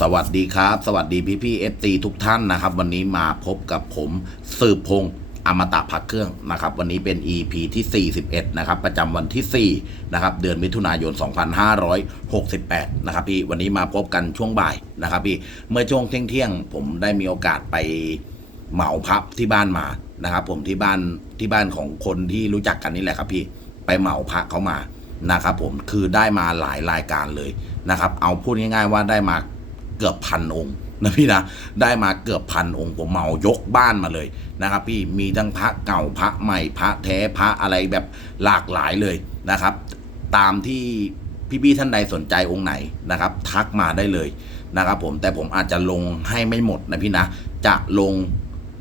สวัสดีครับ สวัสดีพี่พี่เอฟซีทุกท่านนะครับ วันนี้มาพบกับผมสืบพงษ์อมตะพักเครื่องนะครับ วันนี้เป็น EP ที่ 41 นะครับ ประจำวันที่ 4 นะครับ เดือนมิถุนายน 2568 นะครับพี่ วันนี้มาพบกันช่วงบ่ายนะครับพี่ เมื่อช่วงเที่ยงเที่ยงๆ ผมได้มีโอกาสไปเหมาพับที่บ้านมานะครับ ผมที่บ้านที่บ้านของคนที่รู้จักกันนี่แหละครับพี่ ไปเหมาพระเขามานะครับผม คือได้มาหลายรายการเลยนะครับ เอาพูดง่ายๆว่าได้มา เกือบพันองค์นะพี่นะได้มาเกือบพันองค์ผมเมายกบ้านมาเลยนะครับ พี่มีทั้งพระเก่าพระใหม่พระแท้พระอะไรแบบหลากหลายเลยนะครับ ตามที่พี่ๆท่านใดสนใจองค์ไหนนะครับ ทักมาได้เลยนะครับ ผมแต่ผมอาจจะลงให้ไม่หมดนะพี่นะจะลง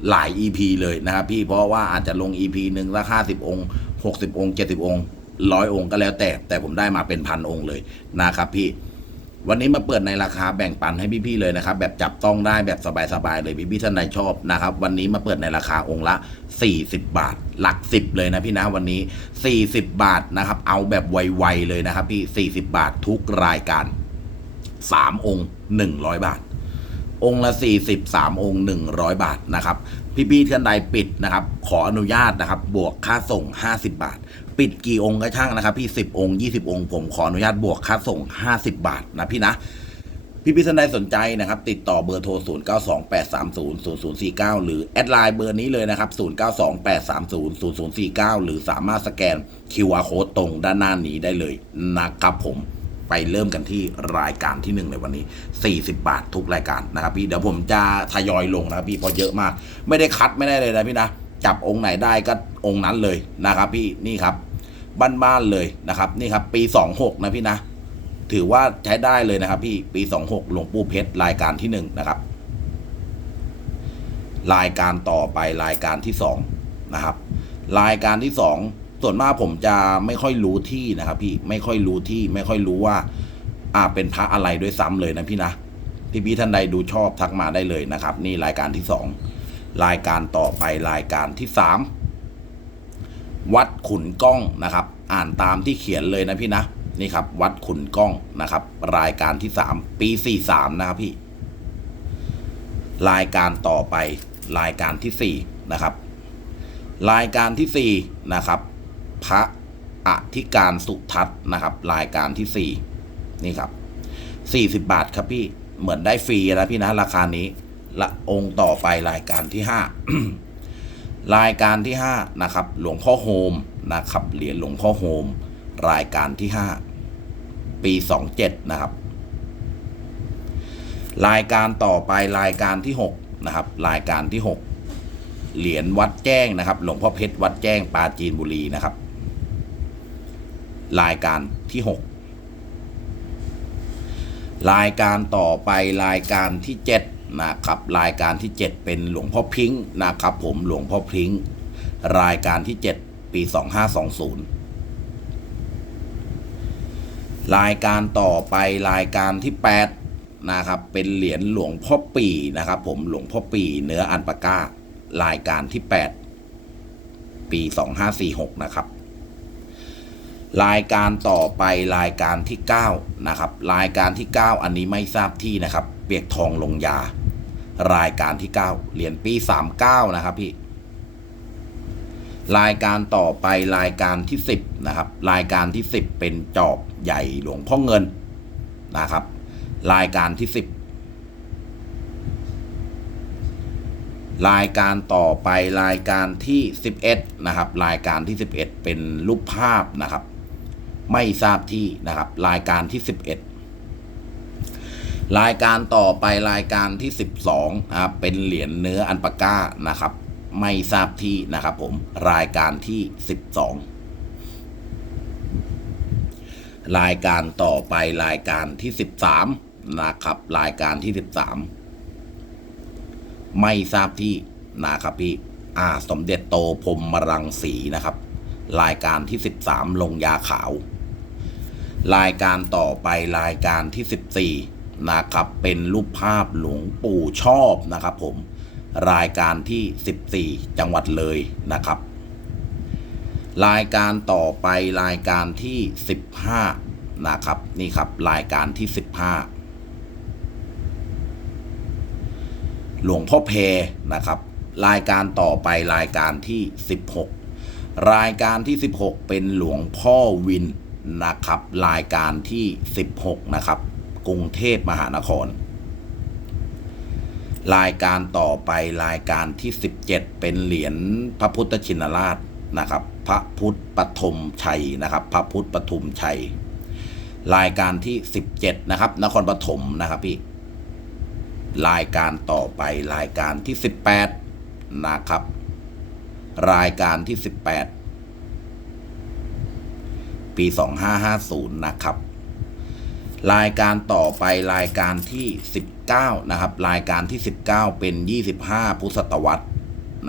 หลาย EP เลยนะครับพี่เพราะว่าอาจจะลง EP หนึ่งละห้าสิบองค์หกสิบองค์เจ็ดสิบองค์ร้อยองค์ก็แล้วแต่แต่ผมได้มาเป็นพันองค์เลยนะครับพี่ วันนี้มาเปิดในราคาแบ่งปันให้พี่ๆเลยนะครับ แบบจับต้องได้แบบสบายๆเลยพี่ๆท่านใดชอบนะครับ วันนี้มาเปิดในราคาองค์ละ 40 บาท หลักสิบเลยนะพี่นะวันนี้ 40 บาทนะครับ เอาแบบไวๆเลยนะครับ พี่ 40 บาททุกรายการ 3 องค์ 100 บาท องค์ละ 40 3 องค์ 100 บาทนะครับพี่ๆท่านใดปิดนะครับ ขออนุญาตนะครับ บวกค่าส่ง 50 บาท ปิดกี่องค์ก็ช่างนะครับ พี่10องค์20องค์ผมขออนุญาตบวกค่าส่ง50บาทนะพี่นะพี่พี่ท่านใดสนใจนะครับ ติดต่อเบอร์โทร 0 9 2 8 3 0 0 0 4 9 หรือ แอดไลน์เบอร์นี้เลยนะครับ 0 9 2 8 3 0 0 0 4 9 หรือสามารถสแกน QR Code ตรงด้านหน้านี้ได้เลยนะครับผมไปเริ่มกันที่รายการที่หนึ่งเลยวันนี้ 40 บาททุกรายการนะครับพี่เดี๋ยวผมจะทยอยลงนะครับพี่เพราะเยอะมาก ไม่ได้คัดไม่ได้เลยนะพี่นะ จับองค์ไหนได้ก็องค์นั้นเลยนะครับ พี่นี่ครับบ้านๆเลยนะครับ นี่ครับ ปี26นะพี่นะถือว่าใช้ได้เลยนะครับ พี่ปี26หลวงปู่เพชรรายการที่หนึ่งนะครับ รายการต่อไปรายการที่สองนะครับ รายการที่สองส่วนมากผมจะไม่ค่อยรู้ที่นะครับ พี่ไม่ค่อยรู้ที่ไม่ค่อยรู้ว่า อ่าเป็นพระอะไรด้วยซ้ำเลยนะพี่นะพี่พี่ท่านใดดูชอบทักมาได้เลยนะครับ นี่รายการที่สอง รายการต่อไปรายการที่สามวัดขุนกล้องนะครับ อ่านตามที่เขียนเลยนะพี่นะนี่ครับ วัดขุนกล้องนะครับ รายการที่สามปีสี่สามนะครับพี่ รายการต่อไปรายการที่สี่นะครับ รายการที่สี่นะครับ พระอธิการสุทัศน์นะครับ รายการที่สี่นี่ครับสี่สิบบาทครับพี่เหมือนได้ฟรีนะพี่นะ ราคานี้ ละองค์ต่อไปรายการที่ห้ารายการที่ห้านะครับหลวงพ่อโฮมนะครับเหรียญหลวงพ่อโฮม รายการที่ห้าปีสองเจ็ดนะครับ รายการต่อไปรายการที่หกนะครับรายการที่หกเหรียญวัดแจ้งนะครับ หลวงพ่อเพชรวัดแจ้งปราจีนบุรีนะครับ รายการที่หกรายการต่อไปรายการที่เจ็ด นะครับรายการที่เจ็ดเป็นหลวงพ่อพิงค์นะครับผมหลวงพ่อพิงค์รายการที่เจ็ดปีสองห้าสองศูนย์รายการต่อไปรายการที่แปดนะครับ เป็นเหรียญหลวงพ่อปีนะครับ ผมหลวงพ่อปีเนื้ออันปาก้ารายการที่แปดปีสองห้าสี่หกนะครับรายการต่อไปรายการที่เก้านะครับ รายการที่เก้าอันนี้ไม่ทราบที่นะครับ เปียกทองลงยา รายการที่เก้าเหรียญปีสามเก้านะครับพี่ รายการต่อไปรายการที่สิบนะครับ รายการที่สิบเป็นจอบใหญ่หลวงพ่อเงินนะครับ รายการที่สิบรายการต่อไปรายการที่สิบเอ็ดนะครับ รายการที่สิบเอ็ดเป็นรูปภาพนะครับ ไม่ทราบที่นะครับ รายการที่สิบเอ็ด รายการต่อไปรายการที่สิบสองครับเป็นเหรียญเนื้ออันปาก้านะครับ ไม่ทราบที่นะครับผมรายการที่สิบสองรายการต่อไปรายการที่สิบสามนะครับ รายการที่สิบสามไม่ทราบที่นะครับพี่อ่าสมเด็จโตพรหมรังสีนะครับ รายการที่สิบสามลงยาขาว รายการต่อไปรายการที่สิบสี่ นะครับเป็นรูปภาพหลวงปู่ชอบนะครับผมรายการที่ 14 จังหวัดเลยนะครับ รายการต่อไปรายการที่ 15 นะครับ นี่ครับรายการที่ 15 หลวงพ่อเพนะครับ รายการต่อไปรายการที่ 16 รายการที่ 16 เป็นหลวงพ่อวินนะครับ รายการที่ 16 นะครับ กรุงเทพมหานคร รายการต่อไปรายการที่ 17 เป็นเหรียญพระพุทธชินราชนะครับ พระพุทธปฐมชัยนะครับ พระพุทธปฐุมชัย รายการที่ 17 นะครับ นครปฐมนะครับพี่รายการต่อไปรายการที่ 18 นะครับ รายการที่ 18 ปี 2550 นะครับ รายการต่อไปรายการที่ 19 นะครับ รายการที่ 19 เป็น 25 พุทธศตวรรษ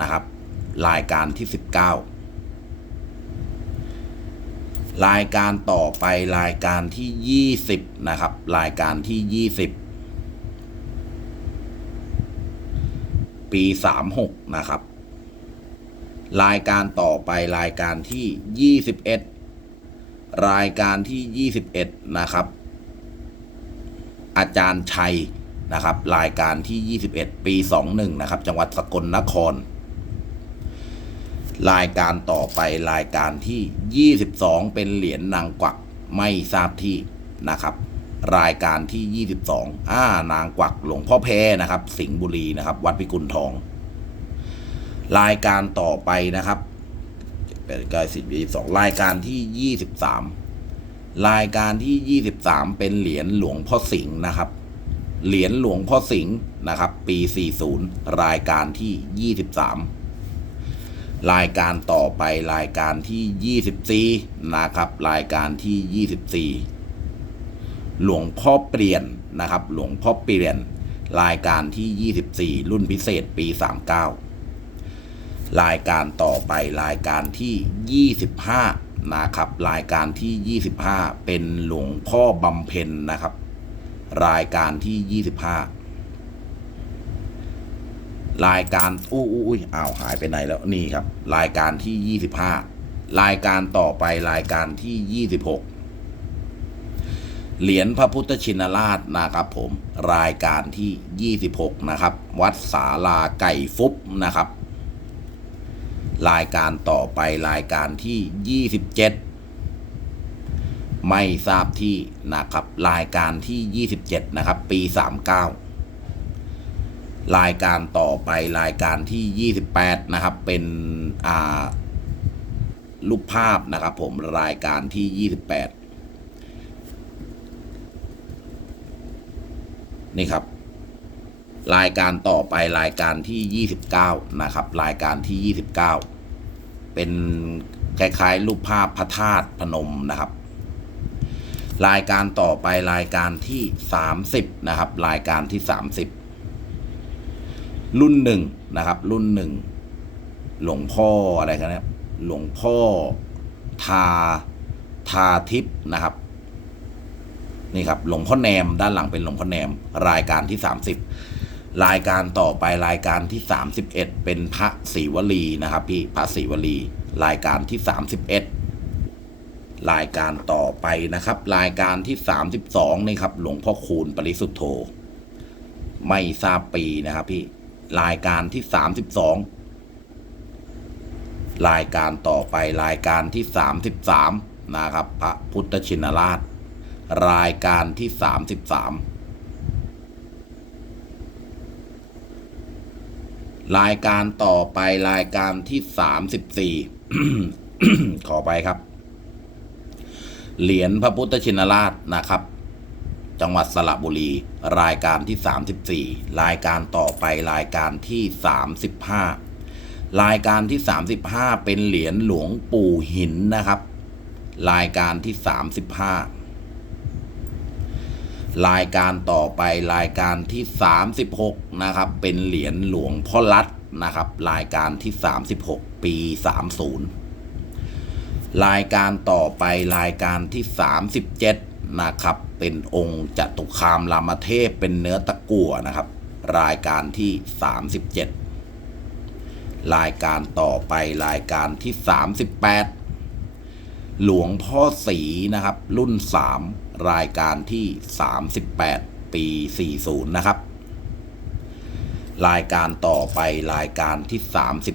นะครับ รายการที่ 19 รายการต่อไปรายการที่ 20 นะครับ รายการที่ 20 ปี 36 นะครับ รายการต่อไปรายการที่ 21 รายการที่ 21 นะครับ อาจารย์ชัยนะครับรายการที่ 21 ปี 21 นะครับ จังหวัดสกลนคร รายการต่อไปรายการที่ 22 เป็นเหรียญนางกวักไม่ทราบที่นะครับ รายการที่ 22อ่านางกวักหลวงพ่อแพนะครับ สิงห์บุรีนะครับ วัดพิกุลทอง รายการต่อไปนะครับเป็นกายสิบยี่สองรายการที่ 23 รายการที่ 23 เป็นเหรียญหลวงพ่อสิงห์นะครับ เหรียญหลวงพ่อสิงห์นะครับ ปี 40 รายการที่ 23 รายการต่อไปรายการที่ 24 นะครับ รายการที่ 24 หลวงพ่อเปลี่ยนนะครับ หลวงพ่อเปลี่ยน รายการที่ 24 รุ่นพิเศษปี 39 รายการต่อไปรายการที่ 25 นะครับ รายการที่ 25 เป็นหลวงพ่อบำเพ็ญนะครับ รายการที่ 25 รายการอู้อู้อุ้ยอ้าวหายไปไหนแล้วนี่ครับ รายการที่ 25 รายการต่อไปรายการที่ 26 เหรียญพระพุทธชินราชนะครับผมรายการที่ 26 นะครับ วัดศาลาไก่ฟุบนะครับ รายการต่อไปรายการที่ 27 ไม่ทราบที่นะครับ รายการที่ 27 นะครับ ปี 39 รายการต่อไปรายการที่ 28 นะครับ เป็นอ่ารูปภาพนะครับ ผมรายการที่ 28 นี่ครับ รายการต่อไปรายการที่ 29 นะครับ รายการที่ 29 เป็นคล้ายๆ รูปภาพพระธาตุพนมนะครับ รายการต่อไปรายการที่ 30 นะครับ รายการที่ 30 รุ่นหนึ่งนะครับ รุ่นหนึ่งหลวงพ่ออะไรกันนะครับหลวงพ่อทาทาทิพย์นะครับนี่ครับหลวงพ่อแนมด้านหลังเป็นหลวงพ่อแนมรายการที่ 30 รายการต่อไปรายการที่ 31 เป็นพระศรีวลีนะครับ พี่พระศรีวลี รายการที่ 31 รายการต่อไปนะครับ รายการที่ 32นี่ครับ หลวงพ่อคูณปริสุทธโธ ไม่ทราบปีนะครับพี่รายการที่ 32 รายการต่อไปรายการที่ 33นะครับ พระพุทธชินราช รายการที่ 33 รายการต่อไปรายการที่34ขอไปครับ เหรียญพระพุทธชินราชนะครับ จังหวัดสระบุรี รายการที่34รายการต่อไปรายการที่35รายการที่35เป็นเหรียญหลวงปู่หินนะครับ รายการที่35 รายการต่อไปรายการที่ 36 นะครับ เป็นเหรียญหลวงพ่อรัตน์นะครับ รายการที่ 36 ปี 30 รายการต่อไปรายการที่ 37 นะครับ เป็นองค์จตุคามรามเทพเป็นเนื้อตะกั่วนะครับ รายการที่ 37 รายการต่อไปรายการที่ 38 หลวงพ่อสีนะครับ รุ่น 3 รายการที่ 38 ปี 40 นะครับ รายการต่อไปรายการที่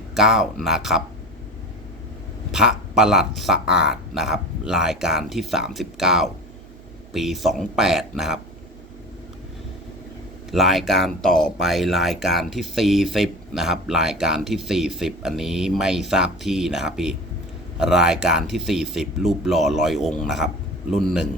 39 นะครับ พระประหลัดสะอาดนะครับ รายการที่ 39 ปี 28 นะครับ รายการต่อไปรายการที่ 40 นะครับ รายการที่ 40 อันนี้ไม่ทราบที่นะครับพี่รายการที่ 40 รูปหล่อลอยองค์นะครับ รุ่นหนึ่ง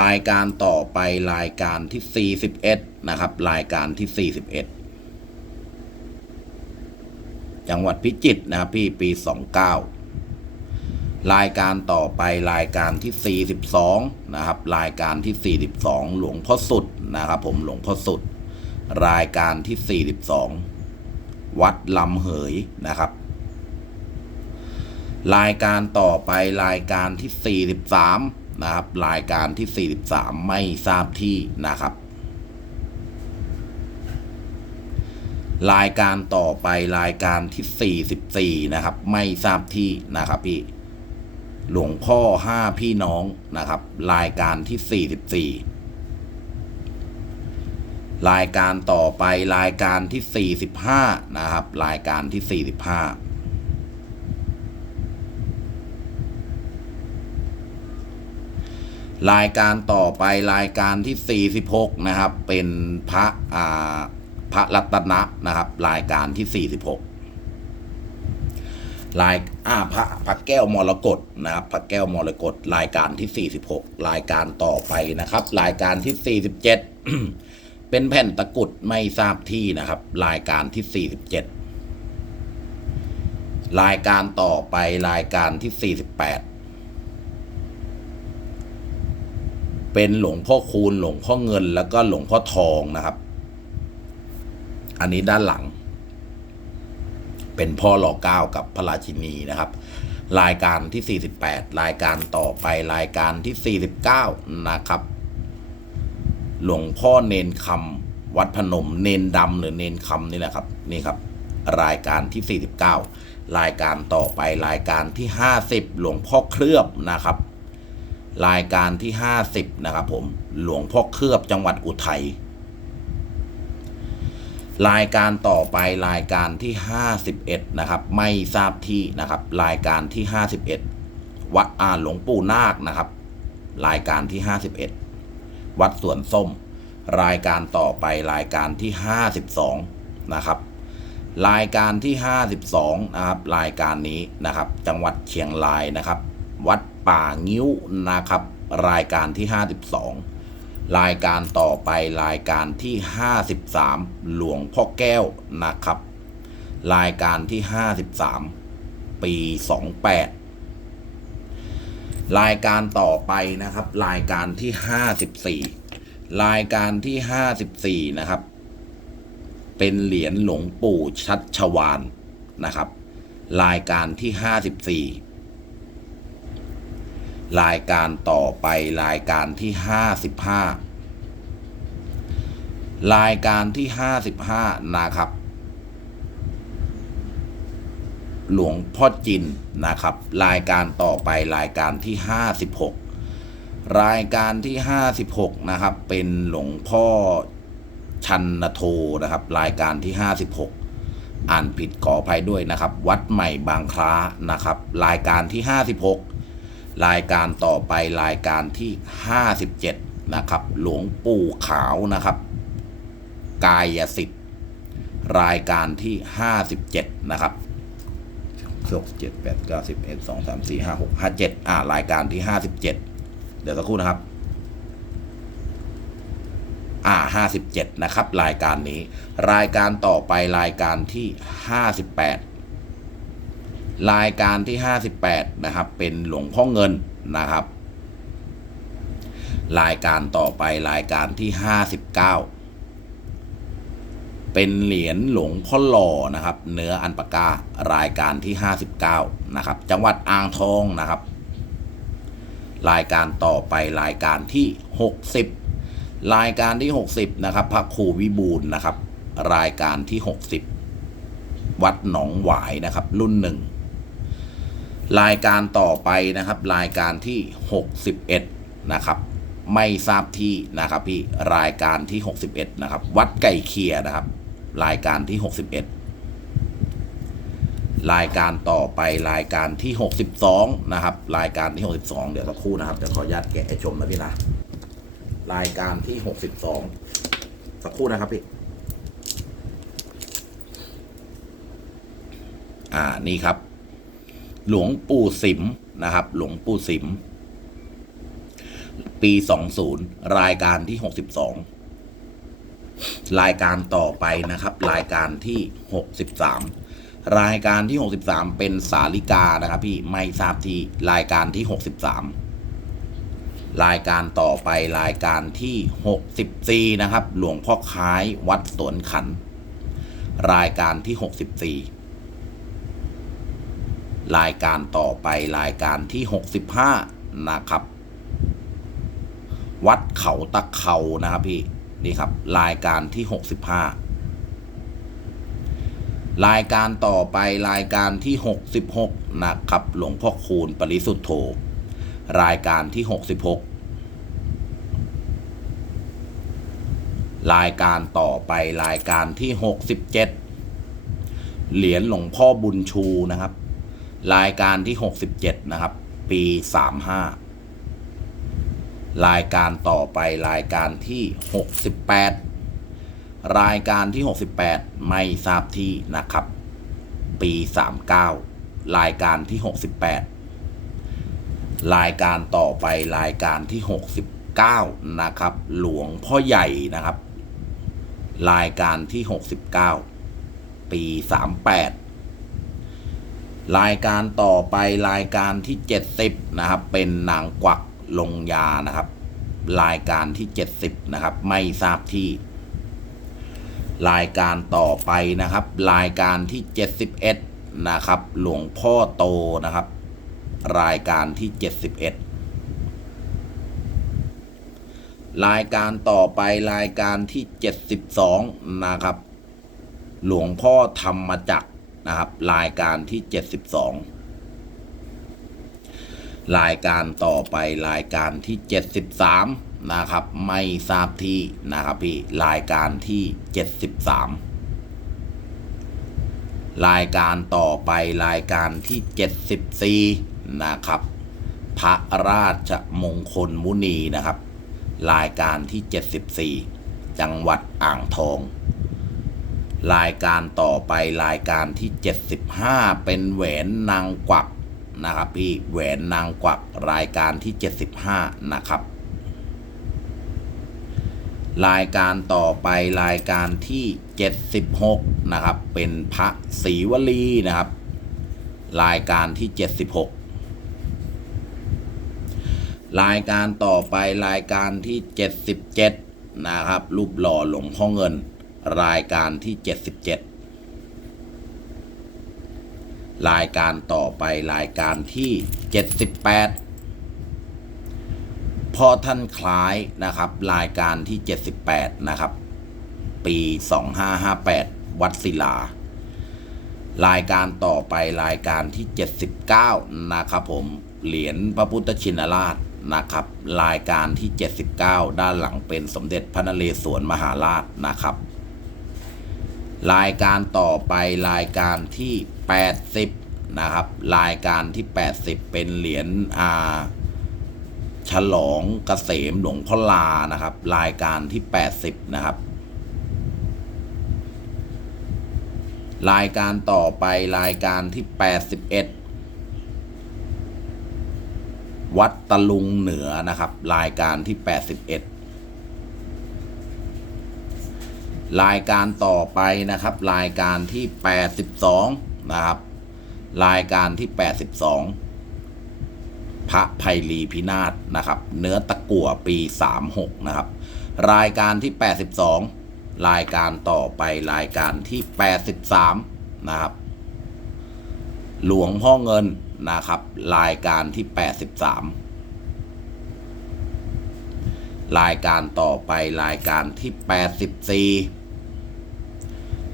รายการต่อไปรายการที่ 41 นะครับ รายการที่ 41 จังหวัดพิจิตรนะครับพี่ปี 29 รายการต่อไปรายการที่ 42 นะครับ รายการที่ 42 หลวงพ่อสุดนะครับ ผมหลวงพ่อสุด รายการที่ 42 วัดลำเหยนะครับรายการต่อไปรายการที่ 43 นะครับ รายการที่ 43 ไม่ทราบที่นะครับ รายการต่อไปรายการที่ 44 นะครับ ไม่ทราบที่นะครับพี่ หลวงพ่อห้าพี่น้องนะครับ รายการที่ 44รายการต่อไปรายการที่ 45 นะครับ รายการที่ 45 รายการต่อไปรายการที่ 46 นะครับ เป็นพระอ่าพระรัตนะนะครับ รายการที่ 46 รายอ่าพระพระแก้วมรกตนะครับ พระแก้วมรกตรายการที่ 46 รายการต่อไปนะครับ รายการที่ 47 เป็นแผ่นตะกุดไม่ทราบที่นะครับ รายการที่ 47 รายการต่อไปรายการที่ 48 เป็นหลวงพ่อคูณหลวงพ่อเงิน แล้วก็หลวงพ่อทองนะครับ อันนี้ด้านหลัง เป็นพ่อหล่อเก้ากับพระราชินีนะครับ รายการที่ 48 รายการต่อไปรายการที่ 49 นะครับ หลวงพ่อเนนคำวัดพนม เนนดำหรือเนนคำนี่แหละครับนี่ครับ รายการที่ 49 รายการต่อไปรายการที่ 50 หลวงพ่อเคลือบนะครับ รายการที่ 50 นะครับผม หลวงพ่อเคลือบจังหวัดอุทัย รายการต่อไปรายการที่ 51 นะครับ ไม่ทราบที่นะครับ รายการที่ 51 วัดอาหลวงปู่นาคนะครับ รายการที่ 51 วัดสวนส้ม รายการต่อไปรายการที่ 52 นะครับ รายการที่ 52 นะครับ รายการนี้นะครับ จังหวัดเชียงรายนะครับ วัด ป่างิ้วนะครับ รายการที่ 52 รายการต่อไปรายการที่ 53 หลวงพ่อแก้วนะครับ รายการที่ 53 ปี 28 รายการต่อไปนะครับ รายการที่ 54 รายการที่ 54 นะครับ เป็นเหรียญหลวงปู่ชัดชวานนะครับ รายการที่ 54 รายการต่อไปรายการที่ 55 รายการที่ 55 นะครับ หลวงพ่อจินนะครับ รายการต่อไปรายการที่ 56 รายการที่ 56 นะครับ เป็นหลวงพ่อชันนโทนะครับ รายการที่ 56อ่านผิดขออภัยด้วยนะครับ วัดใหม่บางคล้านะครับ รายการที่ 56 รายการต่อไปรายการที่ 57 นะครับ หลวงปู่ขาวนะครับ กายสิทธิ์ รายการที่ 57 นะครับหกเจ็ดแปดเก้าสิบเอ็ดสองสามสี่ห้าหกห้าเจ็ดอ่ารายการที่ห้าสิบเจ็ดเดี๋ยวสักครู่นะครับ อ่าห้าสิบเจ็ดนะครับ รายการนี้ รายการต่อไปรายการที่ห้าสิบแปด รายการที่ห้าสิบแปดนะครับ เป็นหลวงพ่อเงินนะครับ รายการต่อไปรายการที่ห้าสิบเก้าเป็นเหรียญหลวงพ่อหล่อนะครับ เนื้ออันปาการายการที่ 59 นะครับ จังหวัดอ่างทองนะครับ รายการต่อไปรายการที่ 60 รายการที่ 60 นะครับพระครูวิบูลนะครับ รายการที่ 60 วัดหนองหวายนะครับ รุ่นหนึ่ง รายการต่อไปนะครับ รายการที่ 61 นะครับ ไม่ทราบที่นะครับพี่รายการที่ 61 นะครับ วัดไก่เคียนะครับ รายการที่ 61 รายการต่อไปรายการที่ 62 นะครับ รายการที่ 62 เดี๋ยวสักครู่นะครับเดี๋ยวขออนุญาตแกะชมนะพี่นะรายการที่ 62 สักครู่นะครับพี่อ่านี่ครับ หลวงปู่สิมนะครับ หลวงปู่สิม ปี 20 รายการที่ 62 รายการต่อไปนะครับ รายการที่ 63 รายการที่ 63 เป็นสาลิกานะครับ พี่ไม่ทราบที่รายการที่ 63 รายการต่อไปรายการที่ 64 นะครับ หลวงพ่อค้ายวัดสวนขัน รายการที่ 64 รายการต่อไปรายการที่ 65 นะครับ วัดเขาตะเขานะครับพี่นี่ครับ รายการที่ 65 รายการต่อไปรายการที่ 66 นะครับ หลวงพ่อคูณปริสุทธโธรายการที่ 66 รายการต่อไปรายการที่ 67 เหรียญหลวงพ่อบุญชูนะครับ รายการที่ 67 นะครับ ปี 35 รายการต่อไปรายการที่ 68 รายการที่ 68 ไม่ทราบที่นะครับ ปี 39 รายการที่ 68 รายการต่อไปรายการที่ 69 นะครับ หลวงพ่อใหญ่นะครับ รายการที่ 69 ปี 38 รายการต่อไปรายการที่ 70 นะครับ เป็นนางกวักลงยานะครับ รายการที่ 70 นะครับ ไม่ทราบที่ รายการต่อไปนะครับ รายการที่ 71 นะครับ หลวงพ่อโตนะครับ รายการที่ 71 รายการต่อไปรายการที่ 72 นะครับ หลวงพ่อธรรมจักร นะครับ รายการที่ 72 รายการต่อไปรายการที่ 73 นะครับ ไม่ทราบที่นะครับพี่รายการที่ 73 รายการต่อไปรายการที่ 74 นะครับ พระราชมงคลมุนีนะครับ รายการที่ 74 จังหวัดอ่างทอง รายการต่อไปรายการที่ 75 เป็นแหวนนางกวักนะครับพี่แหวนนางกวักรายการที่ 75 นะครับ รายการต่อไปรายการที่ 76 นะครับ เป็นพระศรีวลีนะครับ รายการที่ 76รายการต่อไปรายการที่ 77 นะครับ รูปหล่อหลวงพ่อเงิน รายการที่ 77 รายการต่อไปรายการที่ 78 พอท่านคล้ายนะครับ รายการที่ 78 นะครับ ปี 2558 วัดศิลา รายการต่อไปรายการที่ 79 นะครับผมเหรียญพระพุทธชินราชนะครับ รายการที่ 79 ด้านหลังเป็นสมเด็จพระนเรศวรมหาราชนะครับ รายการต่อไปรายการที่ 80 นะครับ รายการที่ 80 เป็นเหรียญอาฉลองเกษมหลวงพ่อลานะครับ รายการที่ 80 นะครับ รายการต่อไปรายการที่ 81วัดตะลุงเหนือนะครับ รายการที่ 81 รายการต่อไปนะครับ รายการที่ 82 นะครับ รายการที่ 82 พระไพลีพินาศนะครับ เนื้อตะกั่วปี 36 นะครับ รายการที่ 82 รายการต่อไปรายการที่ 83 นะครับ หลวงพ่อเงินนะครับ รายการที่ 83รายการต่อไปรายการที่ 84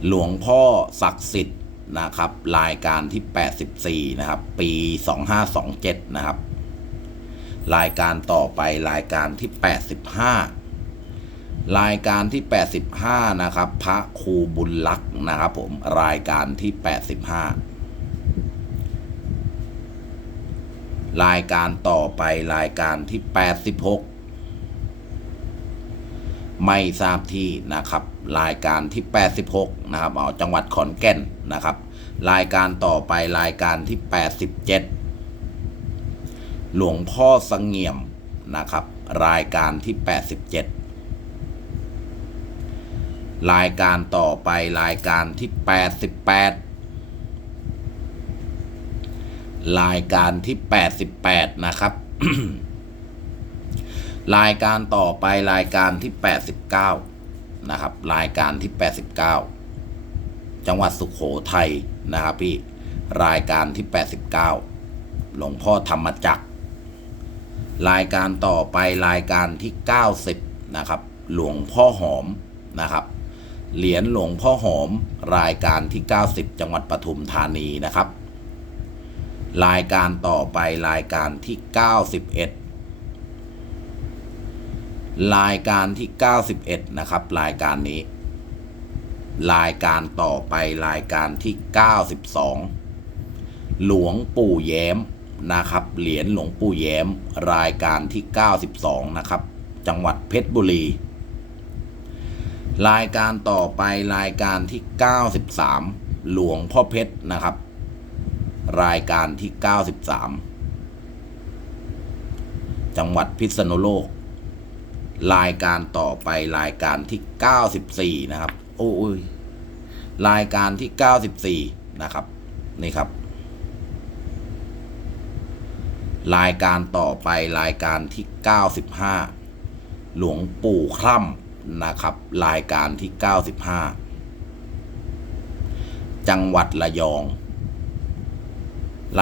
หลวงพ่อศักดิ์สิทธิ์นะครับรายการที่ 84 นะครับ ปี 2527 นะครับ รายการต่อไปรายการที่ 85 รายการที่ 85 นะครับ พระครูบุญลักษ์นะครับผมรายการที่ 85 รายการต่อไปรายการที่ 86 ไม่ทราบที่นะครับ รายการที่ 86 นะครับเอาจังหวัดขอนแก่นนะครับ รายการต่อไปรายการที่ 87 หลวงพ่อสงเงียมนะครับ รายการที่ 87 รายการต่อไปรายการที่ 88 รายการที่ 88 นะครับรายการต่อไปรายการที่ 89 นะครับ รายการที่ 89 จังหวัดสุขโขทัยนะครับพี่รายการที่ 89 หลวงพ่อธรรมจักร รายการต่อไปรายการที่ 90 นะครับ หลวงพ่อหอมนะครับ เหรียญหลวงพ่อหอม รายการที่ 90 จังหวัดปทุมธานีนะครับ รายการต่อไปรายการที่ 91 รายการที่ 91 นะครับ รายการนี้ รายการต่อไปรายการที่ 92 หลวงปู่แย้มนะครับ เหรียญหลวงปู่แย้ม รายการที่ 92 นะครับ จังหวัดเพชรบุรี รายการต่อไปรายการที่ 93 หลวงพ่อเพชรนะครับ รายการที่ 93 จังหวัดพิษณุโลก รายการต่อไปรายการที่ 94 นะครับ โอ้ยรายการที่ 94 นะครับ นี่ครับ รายการต่อไปรายการที่ 95 หลวงปู่คล่ำนะครับ รายการที่ 95 จังหวัดระยอง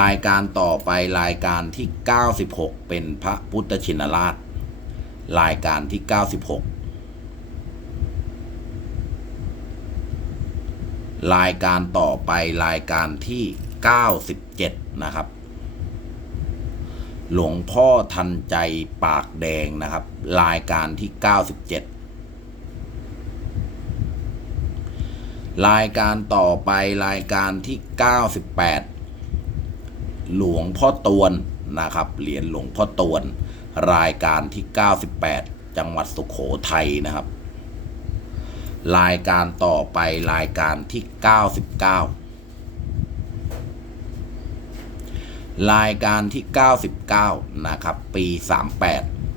รายการต่อไปรายการที่ 96 เป็นพระพุทธชินราช รายการที่ 96 รายการต่อไปรายการที่ 97 นะครับ หลวงพ่อทันใจปากแดงนะครับ รายการที่ 97 รายการต่อไปรายการที่ 98 หลวงพ่อตวนนะครับ เหรียญหลวงพ่อตวน รายการที่ 98 จังหวัดสุขโขทัยนะครับ รายการต่อไปรายการที่ 99 รายการที่ 99 นะครับ ปี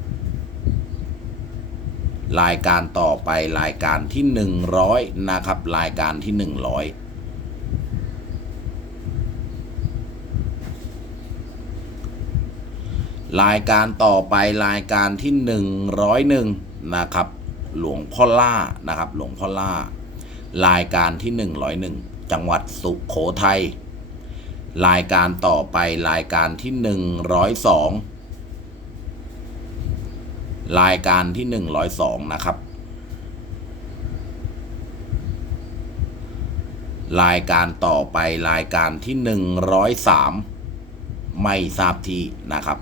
38 รายการต่อไปรายการที่ 100 นะครับ รายการที่ 100 รายการต่อไปรายการที่ 101 นะครับ หลวงพ่อล่านะครับ หลวงพ่อล่า รายการที่ 101 จังหวัดสุขโขทัยรายการต่อไปรายการที่ 102 รายการที่ 102 นะครับ รายการต่อไปรายการที่ 103 ไม่ทราบที่นะครับ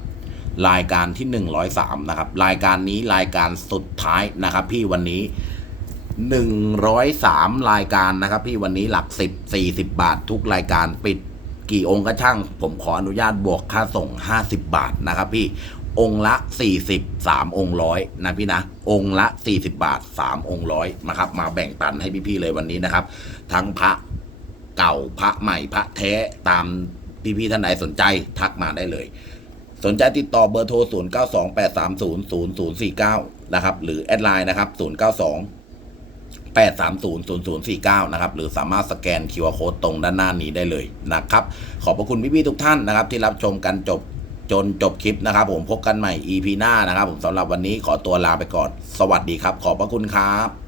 รายการที่ 103 นะครับ รายการนี้รายการสุดท้ายนะครับ พี่วันนี้ 103 รายการนะครับ พี่วันนี้หลัก 10 40 บาท ทุกรายการปิดกี่องค์ก็ช่าง ผมขออนุญาตบวกค่าส่ง 50 บาทนะครับพี่องค์ละ 40 3 องค์ร้อยนะพี่นะ องค์ละ 40 บาท 3 องค์ร้อยนะครับ มาแบ่งปันให้พี่ๆเลยวันนี้นะครับ ทั้งพระเก่าพระใหม่พระแท้ตามพี่ๆท่านใดสนใจทักมาได้เลย สนใจติดต่อเบอร์โทร 0 9 2 8 3 0 0 0 4 9 นะครับ หรือแอดไลน์นะครับ 0 9 2 8 3 0 0 0 4 9 นะครับ หรือสามารถสแกน QR Code ตรงด้านหน้านี้ได้เลยนะครับ ขอบพระคุณพี่ๆทุกท่านนะครับ ที่รับชมกันจบจนจบคลิปนะครับ ผมพบกันใหม่ EP หน้านะครับ ผมสำหรับวันนี้ขอตัวลาไปก่อน สวัสดีครับ ขอบพระคุณครับ